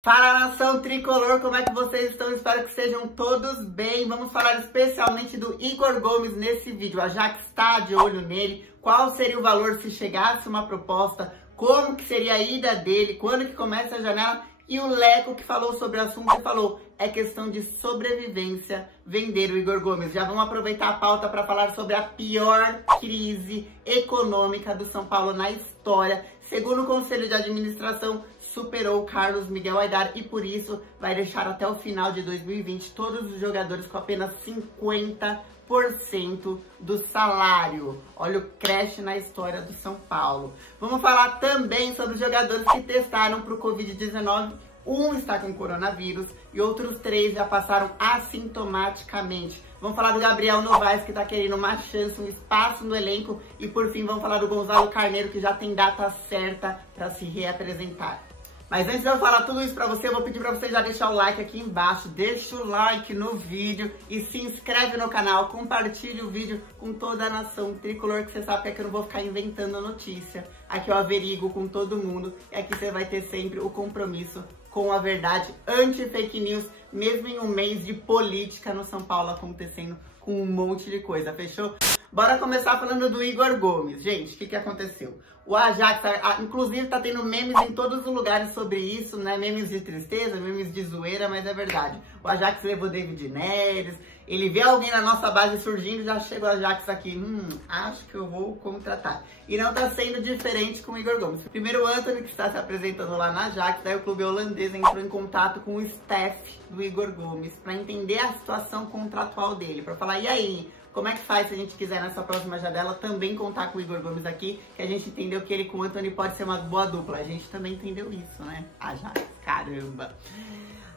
Fala, nação tricolor, como é que vocês estão? Espero que estejam todos bem. Vamos falar especialmente do Igor Gomes nesse vídeo. O Ajax está de olho nele. Qual seria o valor se chegasse uma proposta? Como que seria a ida dele? Quando que começa a janela? E o Leco, que falou sobre o assunto, e falou, é questão de sobrevivência vender o Igor Gomes. Já vamos aproveitar a pauta para falar sobre a pior crise econômica do São Paulo na história. Segundo o Conselho de Administração, superou o Carlos Miguel Aidar e por isso vai deixar até o final de 2020 todos os jogadores com apenas 50% do salário. Olha o crash na história do São Paulo. Vamos falar também sobre os jogadores que testaram para o Covid-19. Um está com coronavírus e outros 3 já passaram assintomaticamente. Vamos falar do Gabriel Novaes, que está querendo uma chance, um espaço no elenco. E por fim, vamos falar do Gonzalo Carneiro, que já tem data certa para se reapresentar. Mas antes de eu falar tudo isso pra você, eu vou pedir pra você já deixar o like aqui embaixo, deixa o like no vídeo e se inscreve no canal, compartilhe o vídeo com toda a nação tricolor, que você sabe que aqui eu não vou ficar inventando notícia. Aqui eu averigo com todo mundo e aqui você vai ter sempre o compromisso com a verdade, anti-fake news, mesmo em um mês de política no São Paulo acontecendo com um monte de coisa, fechou? Bora começar falando do Igor Gomes. Gente, o que aconteceu? O Ajax, inclusive, tá tendo memes em todos os lugares sobre isso, né? Memes de tristeza, memes de zoeira, mas é verdade. O Ajax levou David Neres, ele vê alguém na nossa base surgindo, já chega o Ajax aqui, acho que eu vou contratar. E não tá sendo diferente com o Igor Gomes. Primeiro o Antony, que está se apresentando lá na Ajax, daí o clube holandês entrou em contato com o staff do Igor Gomes para entender a situação contratual dele, para falar, e aí? Como é que faz se a gente quiser nessa próxima janela também contar com o Igor Gomes aqui, que a gente entendeu que ele com o Antony pode ser uma boa dupla. A gente também entendeu isso, né? Ajax, caramba.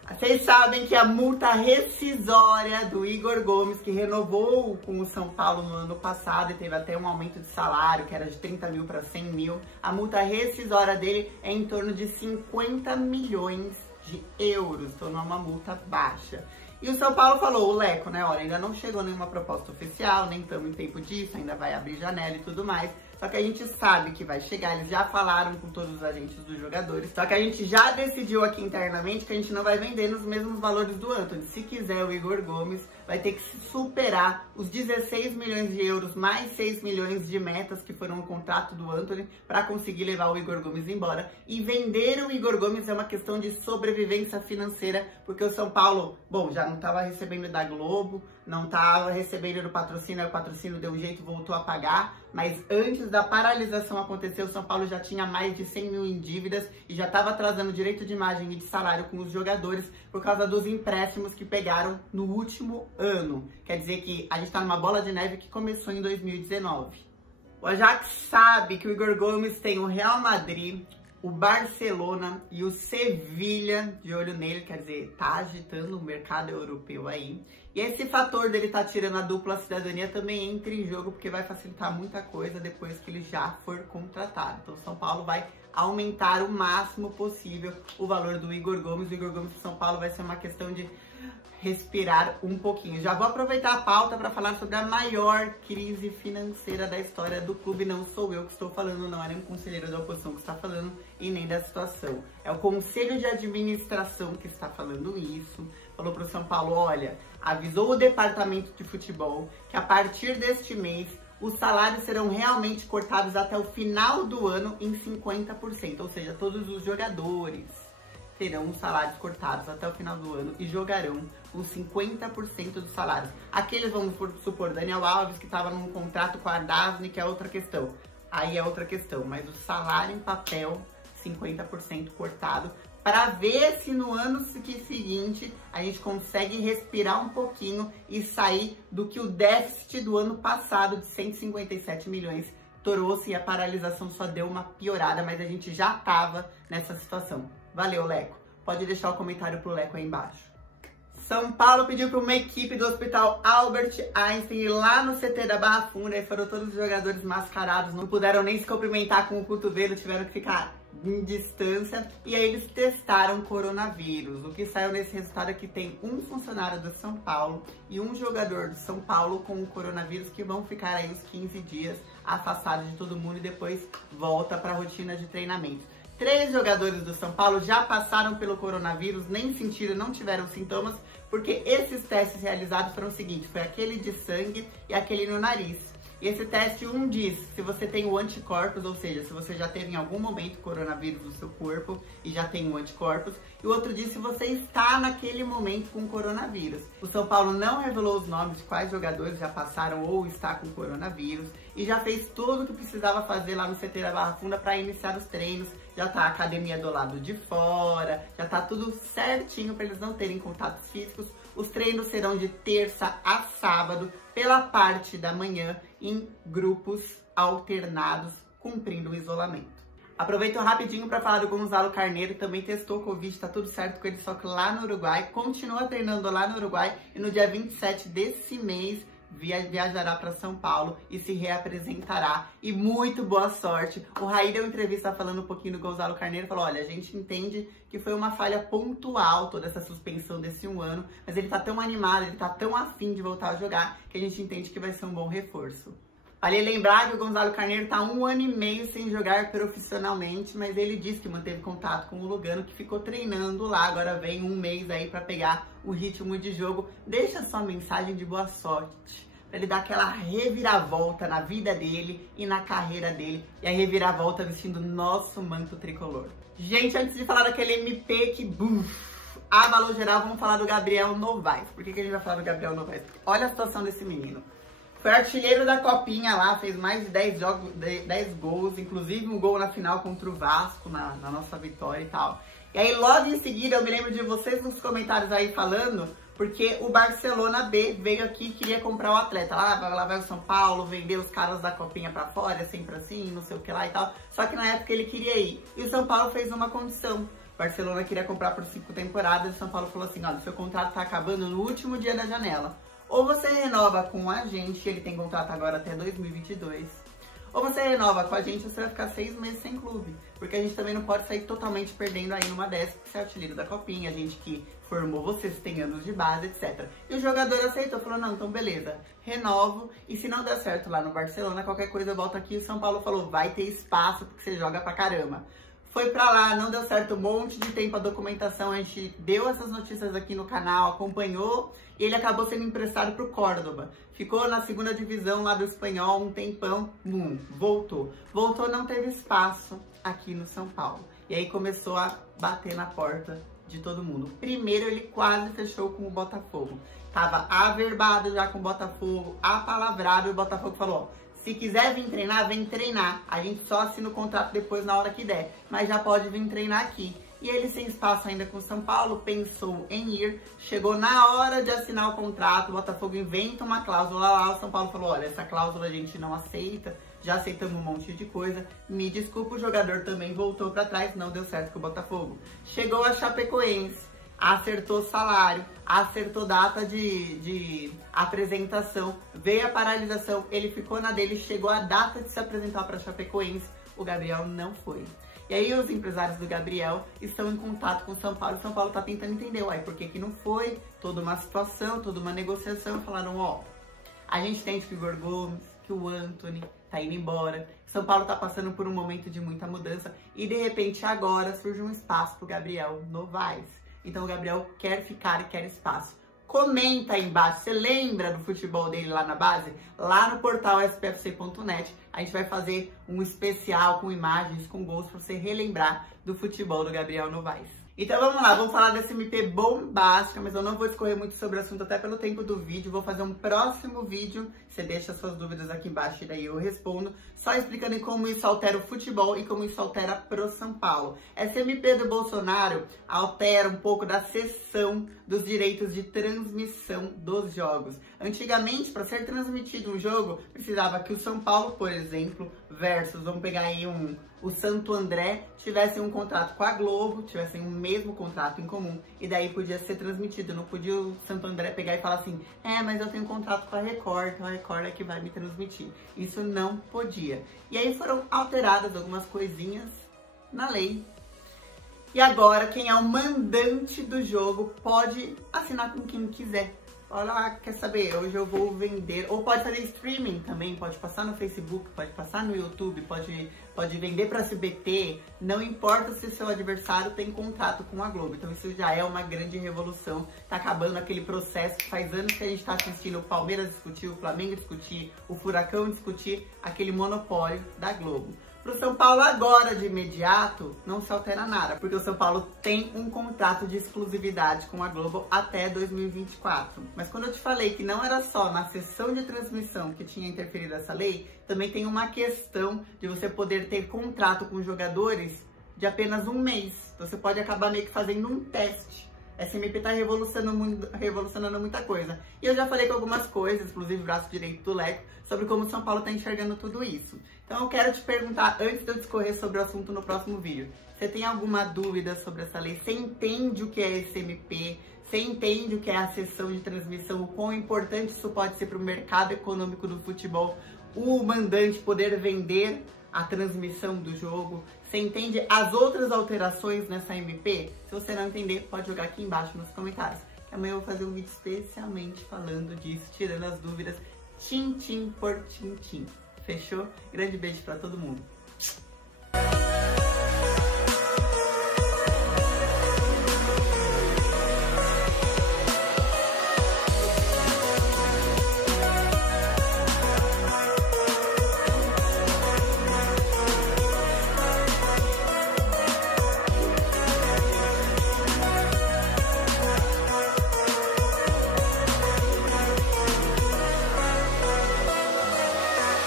Vocês sabem que a multa rescisória do Igor Gomes, que renovou com o São Paulo no ano passado e teve até um aumento de salário, que era de 30 mil para 100 mil, a multa rescisória dele é em torno de 50 milhões de euros, então não é uma multa baixa. E o São Paulo falou, o Leco, né, olha, ainda não chegou nenhuma proposta oficial, nem estamos em tempo disso, ainda vai abrir janela e tudo mais. Só que a gente sabe que vai chegar, eles já falaram com todos os agentes dos jogadores. Só que a gente já decidiu aqui internamente que a gente não vai vender nos mesmos valores do Antony. Se quiser, o Igor Gomes vai ter que superar os 16 milhões de euros, mais 6 milhões de metas que foram no contrato do Antony para conseguir levar o Igor Gomes embora. E vender o Igor Gomes é uma questão de sobrevivência financeira, porque o São Paulo, bom, já não estava recebendo da Globo, não estava recebendo do patrocínio, aí o patrocínio deu um jeito e voltou a pagar, mas antes da paralisação acontecer, o São Paulo já tinha mais de 100 mil em dívidas e já estava atrasando direito de imagem e de salário com os jogadores por causa dos empréstimos que pegaram no último ano. Quer dizer que a gente está numa bola de neve que começou em 2019. O Ajax sabe que o Igor Gomes tem o Real Madrid, o Barcelona e o Sevilha de olho nele, quer dizer, tá agitando o mercado europeu aí. E esse fator dele tá tirando a dupla cidadania também entra em jogo, porque vai facilitar muita coisa depois que ele já for contratado. Então o São Paulo vai aumentar o máximo possível o valor do Igor Gomes. O Igor Gomes pro São Paulo vai ser uma questão de respirar um pouquinho. Já vou aproveitar a pauta para falar sobre a maior crise financeira da história do clube. Não sou eu que estou falando, não é nem o conselheiro da oposição que está falando e nem da situação. É o Conselho de Administração que está falando isso. Falou para o São Paulo, olha, avisou o departamento de futebol que a partir deste mês os salários serão realmente cortados até o final do ano em 50%, ou seja, todos os jogadores terão os salários cortados até o final do ano e jogarão os 50% dos salários. Aqueles, vamos supor, Daniel Alves, que estava num contrato com a Ardasne, que é outra questão. Aí é outra questão, mas o salário em papel, 50% cortado, para ver se no ano seguinte a gente consegue respirar um pouquinho e sair do que o déficit do ano passado de 157 milhões trouxe, e a paralisação só deu uma piorada, mas a gente já estava nessa situação. Valeu, Leco. Pode deixar o comentário pro Leco aí embaixo. São Paulo pediu para uma equipe do Hospital Albert Einstein ir lá no CT da Barra Funda, e foram todos os jogadores mascarados, não puderam nem se cumprimentar com o cotovelo, tiveram que ficar em distância, e aí eles testaram coronavírus. O que saiu nesse resultado é que tem um funcionário do São Paulo e um jogador do São Paulo com o coronavírus que vão ficar aí uns 15 dias afastados de todo mundo e depois volta para a rotina de treinamento. 3 jogadores do São Paulo já passaram pelo coronavírus, nem sentiram, não tiveram sintomas, porque esses testes realizados foram o seguinte, foi aquele de sangue e aquele no nariz. E esse teste, um diz se você tem o anticorpos, ou seja, se você já teve em algum momento coronavírus no seu corpo e já tem o anticorpos, e o outro diz se você está naquele momento com coronavírus. O São Paulo não revelou os nomes de quais jogadores já passaram ou está com coronavírus e já fez tudo o que precisava fazer lá no CT da Barra Funda para iniciar os treinos. Já tá a academia do lado de fora, já tá tudo certinho para eles não terem contatos físicos. Os treinos serão de terça a sábado, pela parte da manhã, em grupos alternados, cumprindo o isolamento. Aproveito rapidinho para falar do Gonzalo Carneiro, que também testou Covid, tá tudo certo com ele, só que lá no Uruguai, continua treinando lá no Uruguai, e no dia 27 desse mês, viajará para São Paulo e se reapresentará. E muito boa sorte. O Raí deu entrevista falando um pouquinho do Gonzalo Carneiro, falou, olha, a gente entende que foi uma falha pontual toda essa suspensão desse 1 ano, mas ele tá tão animado, ele tá tão afim de voltar a jogar, que a gente entende que vai ser um bom reforço. Vale lembrar que o Gonzalo Carneiro tá 1 ano e meio sem jogar profissionalmente, mas ele disse que manteve contato com o Lugano, que ficou treinando lá, agora vem 1 mês aí para pegar o ritmo de jogo. Deixa sua mensagem de boa sorte, para ele dar aquela reviravolta na vida dele e na carreira dele, e a reviravolta vestindo nosso manto tricolor. Gente, antes de falar daquele MP que abalou geral, vamos falar do Gabriel Novaes. Por que a gente vai falar do Gabriel Novaes? Porque olha a situação desse menino. Foi artilheiro da Copinha lá, fez mais de 10 gols, inclusive um gol na final contra o Vasco, na nossa vitória e tal. E aí logo em seguida, eu me lembro de vocês nos comentários aí falando, porque o Barcelona B veio aqui e queria comprar o atleta. Lá vai o São Paulo, vender os caras da Copinha pra fora, sempre assim, não sei o que lá e tal. Só que na época ele queria ir. E o São Paulo fez uma condição. O Barcelona queria comprar por 5 temporadas, o São Paulo falou assim, olha, seu contrato tá acabando no último dia da janela. Ou você renova com a gente, ele tem contrato agora até 2022, ou você renova com a gente, você vai ficar 6 meses sem clube. Porque a gente também não pode sair totalmente perdendo aí numa dessas, que você é artilheiro da Copinha, a gente que formou vocês, tem anos de base, etc. E o jogador aceitou, falou, não, então beleza, renovo, e se não der certo lá no Barcelona, qualquer coisa eu volto aqui. O São Paulo falou, vai ter espaço, porque você joga pra caramba. Foi pra lá, não deu certo, um monte de tempo a documentação, a gente deu essas notícias aqui no canal, acompanhou, e ele acabou sendo emprestado pro Córdoba. Ficou na 2ª divisão lá do espanhol um tempão, voltou. Voltou, não teve espaço aqui no São Paulo. E aí começou a bater na porta de todo mundo. Primeiro ele quase fechou com o Botafogo. Tava averbado já com o Botafogo, apalavrado, e o Botafogo falou, ó, se quiser vir treinar, vem treinar. A gente só assina o contrato depois na hora que der. Mas já pode vir treinar aqui. E ele, sem espaço ainda com o São Paulo, pensou em ir. Chegou na hora de assinar o contrato, o Botafogo inventa uma cláusula lá. O São Paulo falou, olha, essa cláusula a gente não aceita. Já aceitamos um monte de coisa. Me desculpa, o jogador também voltou para trás. Não deu certo com o Botafogo. Chegou a Chapecoense. Acertou salário, acertou data de apresentação, veio a paralisação, ele ficou na dele, chegou a data de se apresentar para Chapecoense, o Gabriel não foi. E aí os empresários do Gabriel estão em contato com o São Paulo, e o São Paulo tá tentando entender, uai, por que que não foi? Toda uma situação, toda uma negociação, falaram, ó, a gente tem que o Igor Gomes, que o Antony tá indo embora, São Paulo tá passando por um momento de muita mudança, e de repente agora surge um espaço pro Gabriel Novaes. Então o Gabriel quer ficar e quer espaço. Comenta aí embaixo, você lembra do futebol dele lá na base? Lá no portal spfc.net, a gente vai fazer um especial com imagens, com gols, para você relembrar do futebol do Gabriel Novaes. Então vamos lá, vamos falar dessa MP bombástica, mas eu não vou discorrer muito sobre o assunto até pelo tempo do vídeo. Vou fazer um próximo vídeo, você deixa suas dúvidas aqui embaixo e daí eu respondo, só explicando como isso altera o futebol e como isso altera pro São Paulo. Essa MP do Bolsonaro altera um pouco da cessão dos direitos de transmissão dos jogos. Antigamente, para ser transmitido um jogo, precisava que o São Paulo, por exemplo, versus, vamos pegar aí o Santo André, tivessem um contrato com a Globo, tivessem o mesmo contrato em comum, e daí podia ser transmitido. Não podia o Santo André pegar e falar assim, mas eu tenho um contrato com a Record, então a Record é que vai me transmitir. Isso não podia. E aí foram alteradas algumas coisinhas na lei. E agora, quem é o mandante do jogo pode assinar com quem quiser. olha, quer saber, hoje eu vou vender, ou pode fazer streaming também, pode passar no Facebook, pode passar no YouTube, pode vender para SBT, não importa se o seu adversário tem contrato com a Globo. Então isso já é uma grande revolução, tá acabando aquele processo que faz anos que a gente tá assistindo o Palmeiras discutir, o Flamengo discutir, o Furacão discutir, aquele monopólio da Globo. Pro São Paulo agora, de imediato, não se altera nada, porque o São Paulo tem um contrato de exclusividade com a Globo até 2024. Mas quando eu te falei que não era só na sessão de transmissão que tinha interferido essa lei, também tem uma questão de você poder ter contrato com jogadores de apenas um mês. Você pode acabar meio que fazendo um teste. Essa MP tá revolucionando muita coisa. E eu já falei com algumas coisas, inclusive o braço direito do Leco, sobre como o São Paulo tá enxergando tudo isso. Então eu quero te perguntar, antes de eu discorrer sobre o assunto no próximo vídeo, você tem alguma dúvida sobre essa lei? Você entende o que é esse MP? Você entende o que é a sessão de transmissão? O quão importante isso pode ser para o mercado econômico do futebol? O mandante poder vender a transmissão do jogo? Você entende as outras alterações nessa MP? Se você não entender, pode jogar aqui embaixo nos comentários. Amanhã eu vou fazer um vídeo especialmente falando disso, tirando as dúvidas, tintim por tintim. Fechou? Grande beijo pra todo mundo.